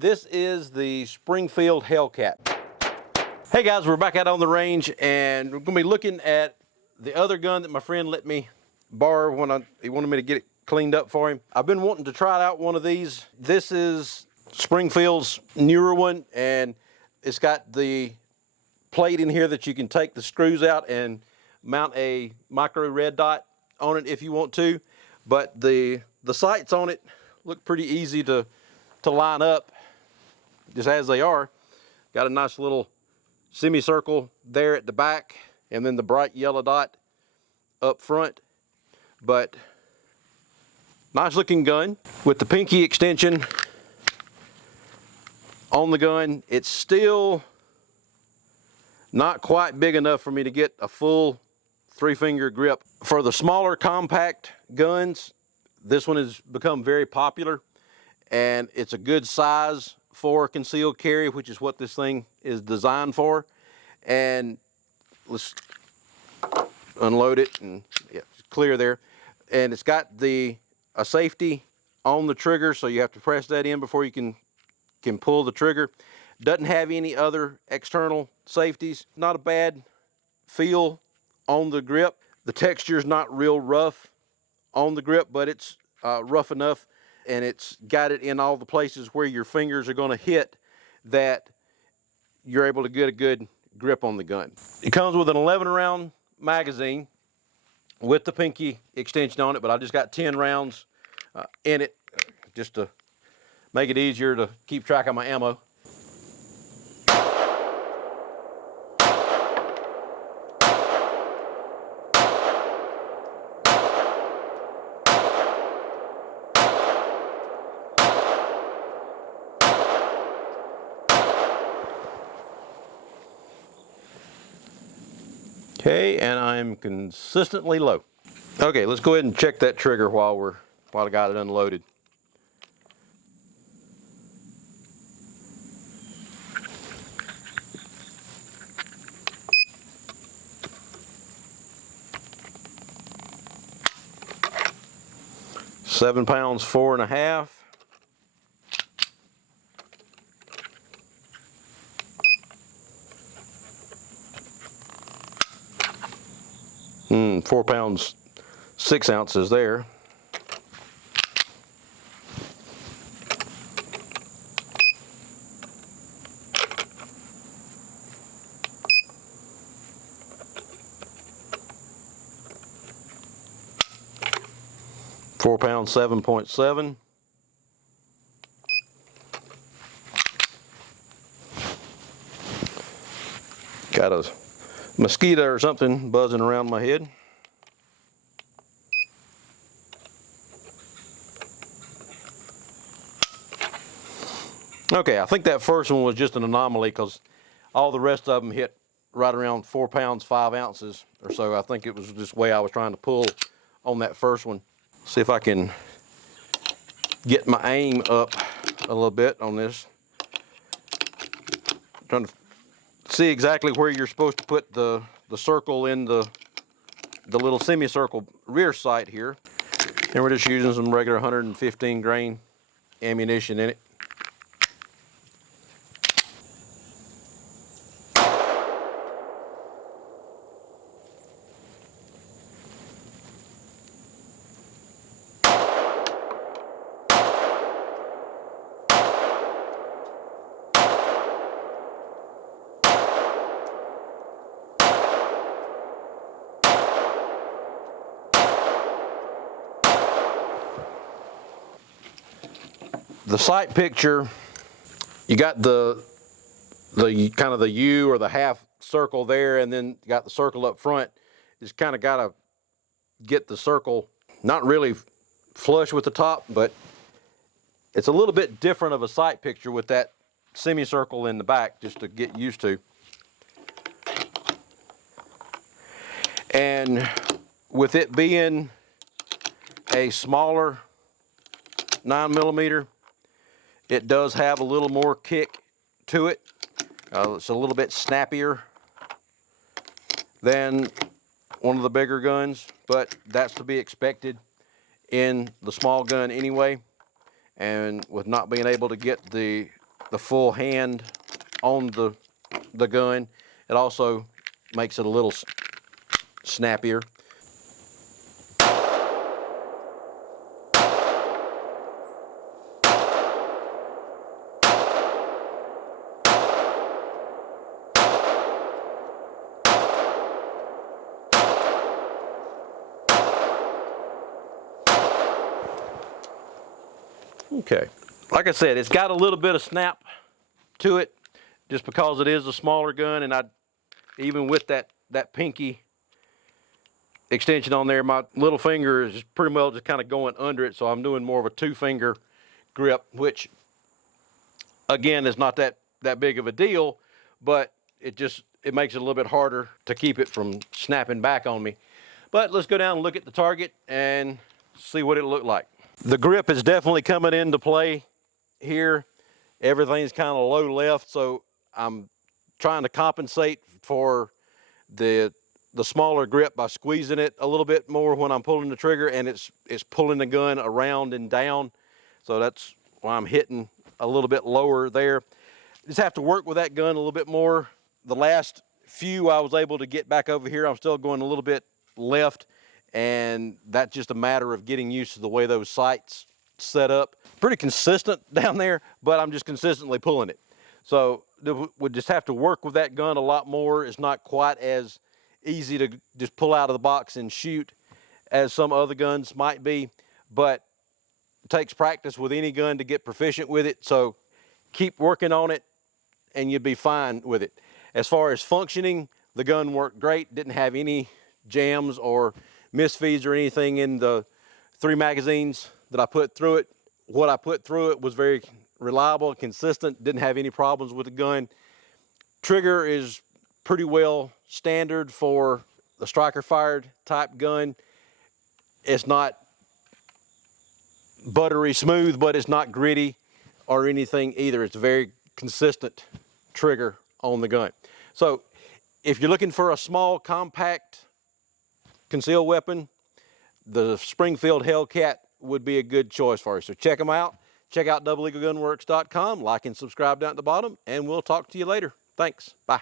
This is the Springfield Hellcat. Hey guys, we're back out on the range and we're gonna be looking at the other gun that my friend let me borrow when he wanted me to get it cleaned up for him. I've been wanting to try out one of these. This is Springfield's newer one, and it's got the plate in here that you can take the screws out and mount a micro red dot on it if you want to. But the sights on it look pretty easy to line up just as they are. Got a nice little semicircle there at the back and then the bright yellow dot up front. But nice looking gun with the pinky extension on the gun. It's still not quite big enough for me to get a full 3-finger grip. For the smaller compact guns, this one has become very popular, and it's a good size for concealed carry, which is what this thing is designed for. And let's unload it, and yeah, it's clear there. And it's got a safety on the trigger, so you have to press that in before you can pull the trigger. Doesn't have any other external safeties. Not a bad feel on the grip. The texture is not real rough on the grip, but it's rough enough, and it's got it in all the places where your fingers are going to hit that you're able to get a good grip on the gun. It comes with an 11-round magazine with the pinky extension on it, but I just got 10 rounds in it just to make it easier to keep track of my ammo. Okay, and I'm consistently low. Okay, let's go ahead and check that trigger while I got it unloaded. £7, 4.5. £4, 6 ounces there. £4, 7.7. Got a mosquito or something buzzing around my head. Okay, I think that first one was just an anomaly because all the rest of them hit right around 4 pounds, 5 ounces or so. I think it was just the way I was trying to pull on that first one. See if I can get my aim up a little bit on this. I'm trying to see exactly where you're supposed to put the circle in the little semicircle rear sight here. And we're just using some regular 115 grain ammunition in it. The sight picture, you got the kind of the U or the half circle there, and then you got the circle up front. You just kind of got to get the circle not really flush with the top, but it's a little bit different of a sight picture with that semicircle in the back, just to get used to. And with it being a smaller 9mm, it does have a little more kick to it. It's a little bit snappier than one of the bigger guns, but that's to be expected in the small gun anyway. And with not being able to get the the full hand on the gun. It also makes it a little snappier. Okay, like I said, it's got a little bit of snap to it just because it is a smaller gun, and even with that pinky extension on there, my little finger is pretty well just kind of going under it, so I'm doing more of a 2-finger grip, which again is not that big of a deal, but it makes it a little bit harder to keep it from snapping back on me. But let's go down and look at the target and see what it looked like. The grip is definitely coming into play here. Everything's kind of low left, so I'm trying to compensate for the smaller grip by squeezing it a little bit more when I'm pulling the trigger, and it's pulling the gun around and down. So that's why I'm hitting a little bit lower there. Just have to work with that gun a little bit more. The last few I was able to get back over here. I'm still going a little bit left, and that's just a matter of getting used to the way those sights set up. Pretty consistent down there, but I'm just consistently pulling it. So we just have to work with that gun a lot more. It's not quite as easy to just pull out of the box and shoot as some other guns might be, but it takes practice with any gun to get proficient with it. So keep working on it and you'll be fine with it. As far as functioning, the gun worked great. Didn't have any jams or misfeeds or anything in the 3 magazines that I put through it. What I put through it was very reliable, consistent, didn't have any problems with the gun. Trigger is pretty well standard for the striker fired type gun. It's not buttery smooth, but it's not gritty or anything either. It's a very consistent trigger on the gun. So if you're looking for a small, compact concealed weapon, the Springfield Hellcat would be a good choice for you. So check them out. Check out doubleeaglegunworks.com. Like and subscribe down at the bottom, and we'll talk to you later. Thanks. Bye.